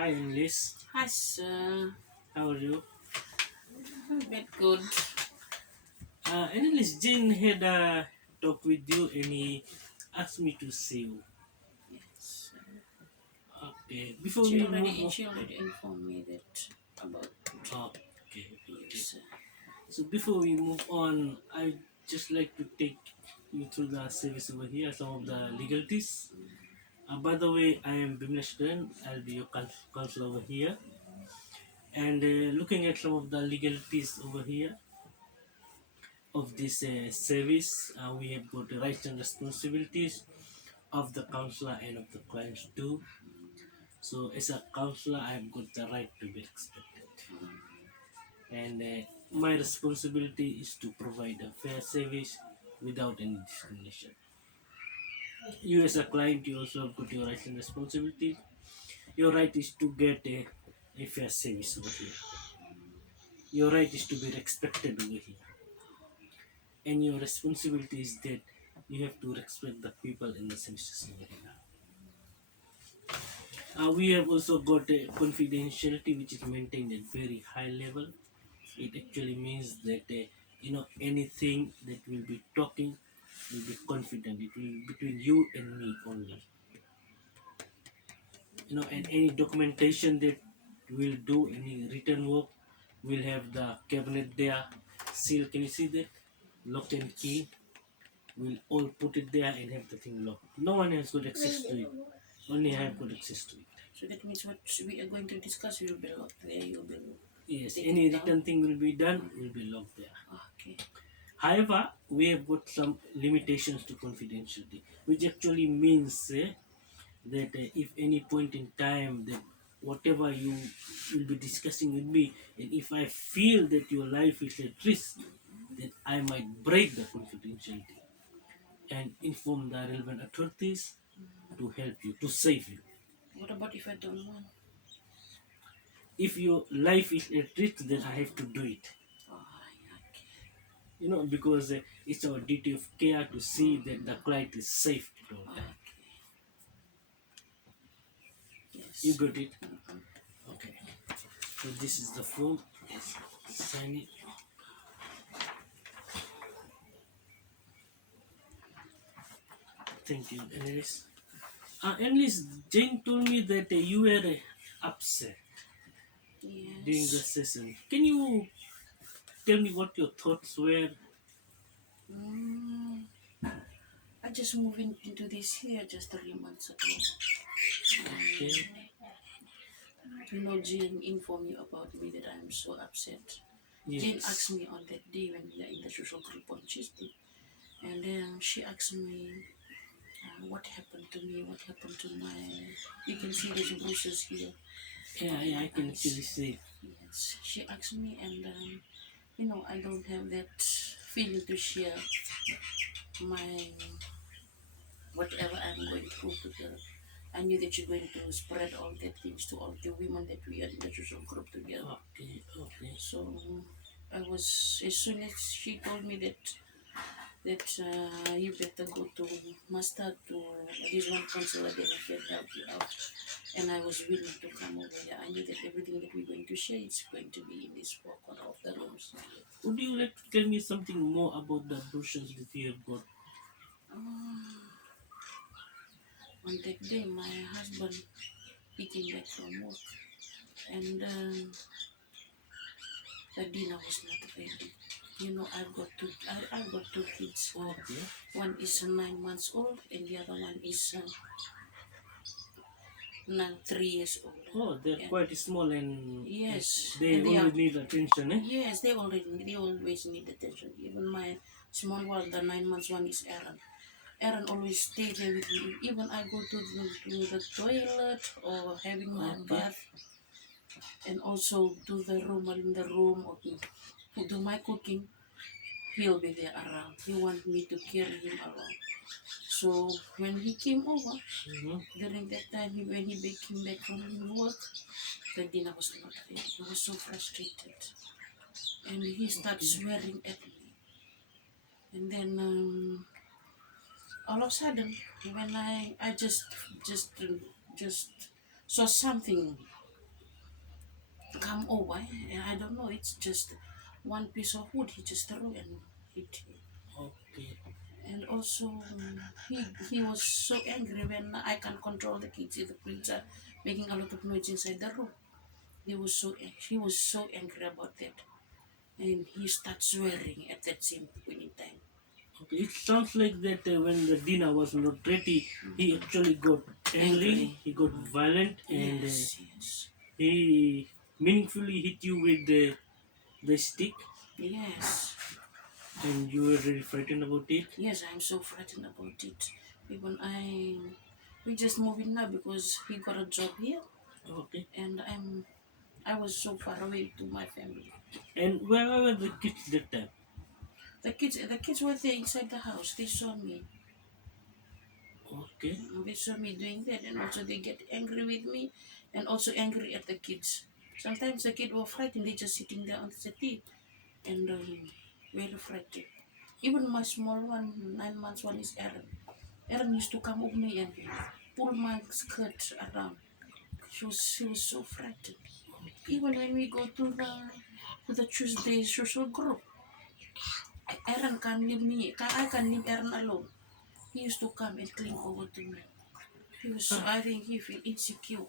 Hi Annalise, Hi, sir. how are you? A bit good. Annalise, Jane had a talk with you and he asked me to see you. Yes. Okay, before we move on. She already informed me that about Okay. you, sir. So before we move on, I just like to take you through the service over here, some of the legalities. By the way, I am Bimlesh. I'll be your counselor over here. And looking at some of the legalities over here of this service, we have got the rights and responsibilities of the counselor and of the clients too. So as a counselor, I've got the right to be respected, and my responsibility is to provide a fair service without any discrimination. You as a client, you also have got your rights and responsibilities. Your right is to get a fair service over here. Your right is to be respected over here, and your responsibility is that you have to respect the people in the services over here. We have also got a confidentiality which is maintained at very high level. It actually means that anything that we'll be talking will be confident. It will be between you and me only. And any documentation that we'll do, any written work, we'll have the cabinet there, seal. Can you see that? Lock and key. We'll all put it there and have the thing locked. No one has got access to it. Only I have got access to it. So that means what we are going to discuss will be locked there. You'll be Yes, take any it down. written thing will be done, will be locked there. Okay. However, we have got some limitations to confidentiality, which actually means that if any point in time that whatever you will be discussing with me, and if I feel that your life is at risk, then I might break the confidentiality and inform the relevant authorities to help you, to save you. What about if I don't want? If your life is at risk, then I have to do it. Oh, okay. Because it's our duty of care to see that the client is safe at all time. Okay. You Yes. got it? Okay. So this is the form. Sign it. Thank you, Annalise. Annalise, Jane told me that you were upset during the Yes. session. Can you tell me what your thoughts were? Mm, I just moved into this here just 3 months ago. Okay. Jane informed you about me that I'm so upset. Jane asked Yes. me on that day when we are in the social group on Tuesday, and then she asked me what happened to me, what happened to my. You can see there's bruises here Yeah, on yeah, my I can eyes. actually see. Yes, she asked me, and I don't have that feeling to share my whatever I'm going through to her. I knew that you're going to spread all the things to all the women that we are in the social group together. Okay. So I was, as soon as she told me that you better go to master to this one counselor that can help you out. And I was willing to come over there. I knew that everything that we're going to share is going to be in this four corner of the rooms. Would you like to tell me something more about the brochures that you have got? Um, on that day, my husband he came back from work, and the dinner was not ready. I've got two kids. Okay. One is 9 months old, and the other one is 3 years old. Oh, they're And quite small and yes, they and they are always need attention, eh? yes, they always need attention. Even my small one, the 9 months one is Aaron. Aaron always stay there with me. Even I go to the toilet or having my Okay. bath, and also to the room or in the room or to do my cooking, he'll be there around. He want me to carry him along. So when he came over, Mhm. during that time, when he came back from work, the dinner was not ready. He was so frustrated, and he started swearing at me. And then all of a sudden, when I just just saw something come over. I don't know. It's just one piece of wood he just threw and hit me. Okay. And also, he was so angry when I can't control the kids. The kids are making a lot of noise inside the room. He was so angry about that, and he started swearing at that same point in time. Okay. It sounds like that when the dinner was not ready, he actually got angry, Angry. he got violent, and Yes, yes, he meaningfully hit you with the stick, yes, and you were very frightened about it. yes. I'm so frightened about it. Even we just moving now because he got a job here, Okay. and I was so far away to my family. And where were the kids that time? The kids were there inside the house. They saw me. Okay. They saw me doing that, and also they get angry with me, and also angry at the kids. Sometimes the kid were frightened. They just sitting there on the settee and very frightened. Even my small one, 9 months one is Aaron. Aaron used to come with me and pull my skirt around. She was so frightened. Even when we go to the Tuesday social group, Aaron can't leave me. I can't leave Aaron alone. He used to come and cling over to me. Ah, I think he feel insecure.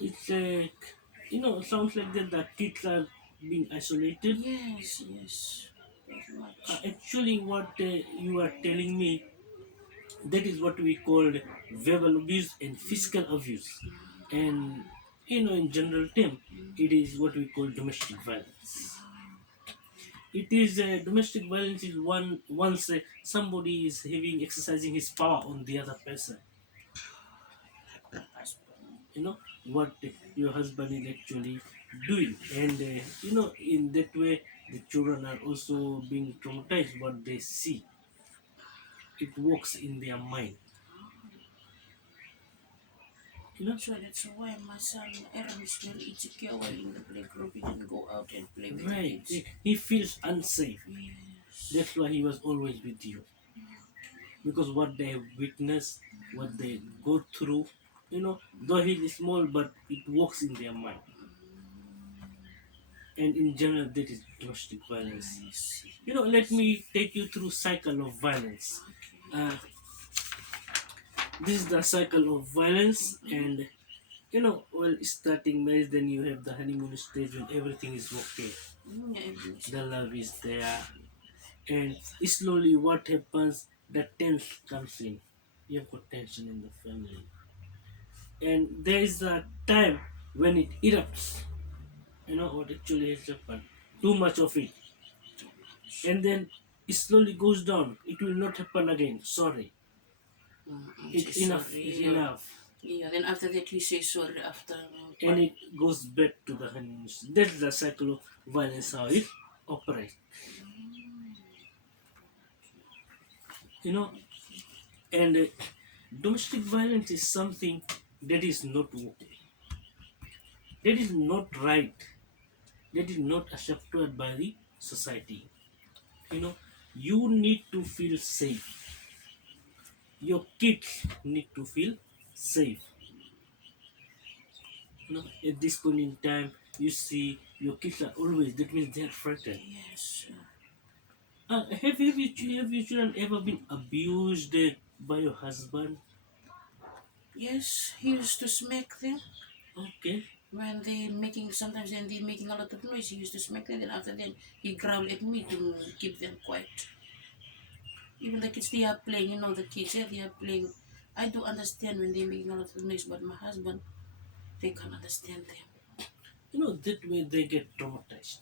it's like, sounds like that the kids are being isolated. Yes, yes, very much. Actually, what you are telling me, that is what we call verbal abuse and physical abuse. And, in general term, it is what we call domestic violence. It is domestic violence is once somebody is having exercising his power on the other person. My husband. What your husband is actually doing, and in that way the children are also being traumatized. What they see, it works in their mind. you know That's why my son Aaron is very insecure while in the playgroup. He didn't go out and play with the right, kids. he feels unsafe. Yes. That's why he was always with you, because what they have witnessed, what they go through, though he is small, but it works in their mind. And in general, that is domestic violence. Yes. Let me take you through cycle of violence. Okay. uh, this is the cycle of violence. And well, starting marriage, then you have the honeymoon stage when everything is okay, Everything's the okay. love is there. And slowly what happens, the tense comes in. You have got tension in the family, and there is a time when it erupts. What actually has happened, too much of it. Too much. And then it slowly goes down. It will not happen again, sorry. Say It's enough, sorry. it's enough. Yeah. Then after that, he say sorry after And quite. it goes back to the honeymoon. That's the cycle of violence, how it operates. You know, and domestic violence is something that is not okay, that is not right, that is not accepted by the society. You know, you need to feel safe. Your kids need to feel safe. At this point in time, you see your kids are always, that means they are frightened. Yes. Have you children ever been abused by your husband? Yes. He used to smack them Okay. when they making. Sometimes when they making a lot of noise, he used to smack them. Then after that, he growl at me to keep them quiet. Even the kids, they are playing. The kids, they are playing. I do understand when they're making a lot of noise, but my husband, they can't understand them. That way they get traumatized.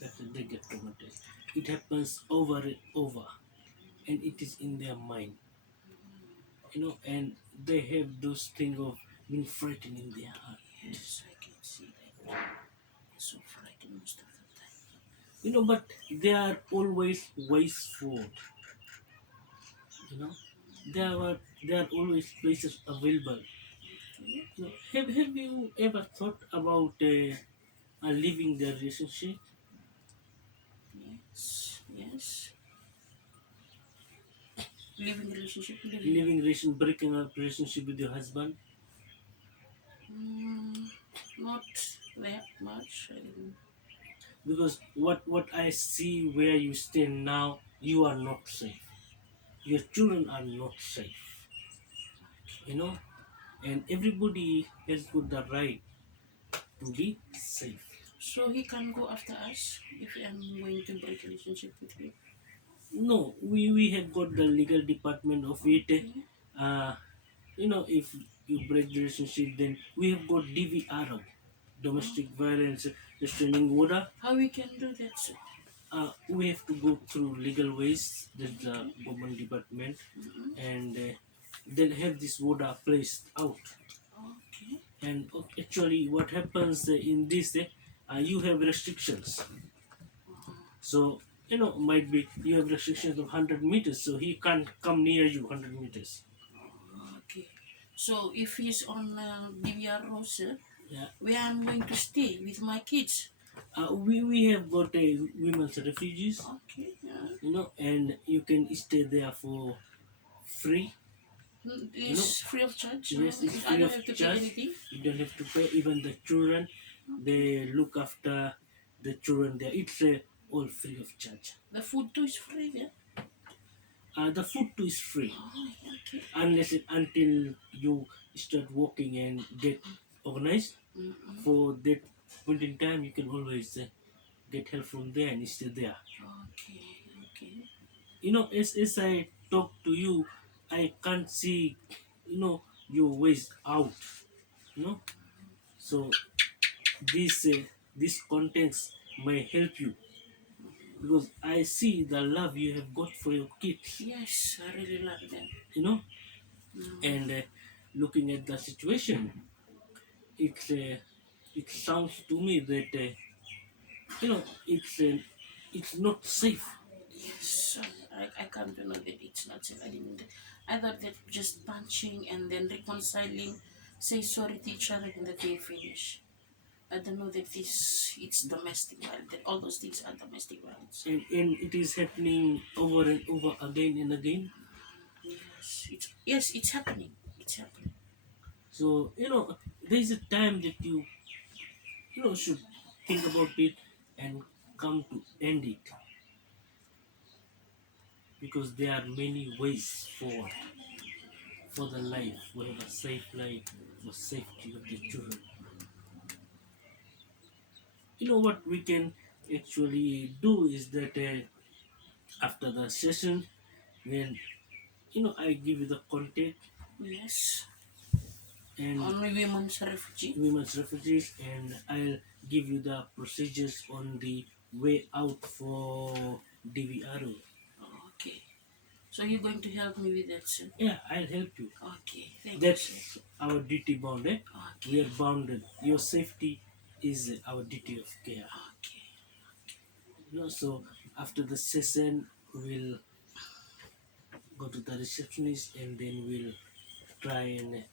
That way they get traumatized. It happens over and over, and it is in their mind. And they have those thing of being frightened in their heart. Yes, I can see that. They're so frightened most of the time. But they are always ways forward. You know, there are always places available. Have you ever thought about leaving the relationship, Yes, yes. Living relationship, living. breaking up relationship with your husband? Mm, not that much. Because what I see where you stand now, you are not safe. Your children are not safe. You know, and everybody has got the right to be safe. So he can go after us if I'm going to break relationship with him. No, we have got the legal department of it. Okay. Uh, if you break the relationship, then we have got DVRO, Oh, domestic violence restraining order. how we can do that, sir? We have to go through legal ways. There's the Okay. government department, Mm-hmm. and they'll have this order placed out. Okay. And actually, what happens in this, you have restrictions. So might be you have restrictions of 100 meters, so he can't come near you 100 meters. Okay. So if he's on DVR sir, Yeah. where I'm going to stay with my kids. We have got a women's refugees, Okay. Yeah. and you can stay there for free. You know, It's free of charge. yes, it's I free don't of have to pay charge. anything. You don't have to pay. Even the children, Okay. they look after the children there. It's all free of charge. The food too is free there. The food too is free, Oh, okay. until you start working and get organized. Mm-mm. For that point in time, you can always get help from there and stay there. Okay. Okay. As I talk to you, I can't see, your ways out. You know, so this this contents may help you because I see the love you have got for your kids. Yes, I really like them. You know, Mm. and looking at the situation, it sounds to me that it's not safe. Yes, I come to know that it's not safe. I didn't. I thought that just punching and then reconciling, say sorry to each other, and that they finish. I don't know that this it's domestic violence. That all those things are domestic violence. And it is happening over and over again and again. Yes, it's happening. It's happening. So there is a time that you should think about it and come to end it because there are many ways forward for the life, for a safe life, for safety of the children. What we can actually do is that after the session, then I give you the contact Yes. and Only women's refugee. women's refugees, and I'll give you the procedures on the way out for DVRO. Okay. So you're going to help me with that, sir? Yeah, I'll help you. Okay. Thank you, sir. That's our duty bound. We Okay. are bounded. Your safety is our duty of care. Okay. So after the session, we'll go to the receptionist and then we'll try and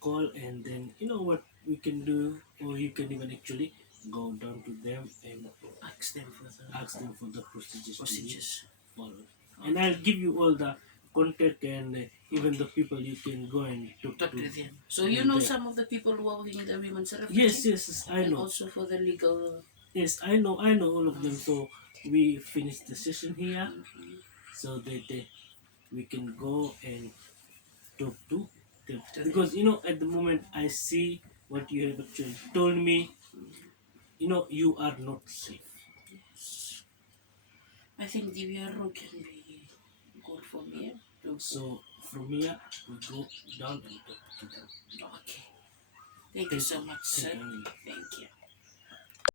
call, and then what we can do, or you can even actually go down to them and ask them for the procedures to be followed. And I'll give you all the contact and even the people you can go and talk Talk to. to them. So you know some of the people who are within the women's refugee? Yes, I And know. also for the legal. Yes, I know all of them. So we finish the session here so that we can go and talk to them. To them. Because at the moment I see what you have actually told me. You are not safe. Yes. I think DVRO can be good for me. So from here we go down and talk to them. Okay. Thank you so much, sir. Thank you. Thank you.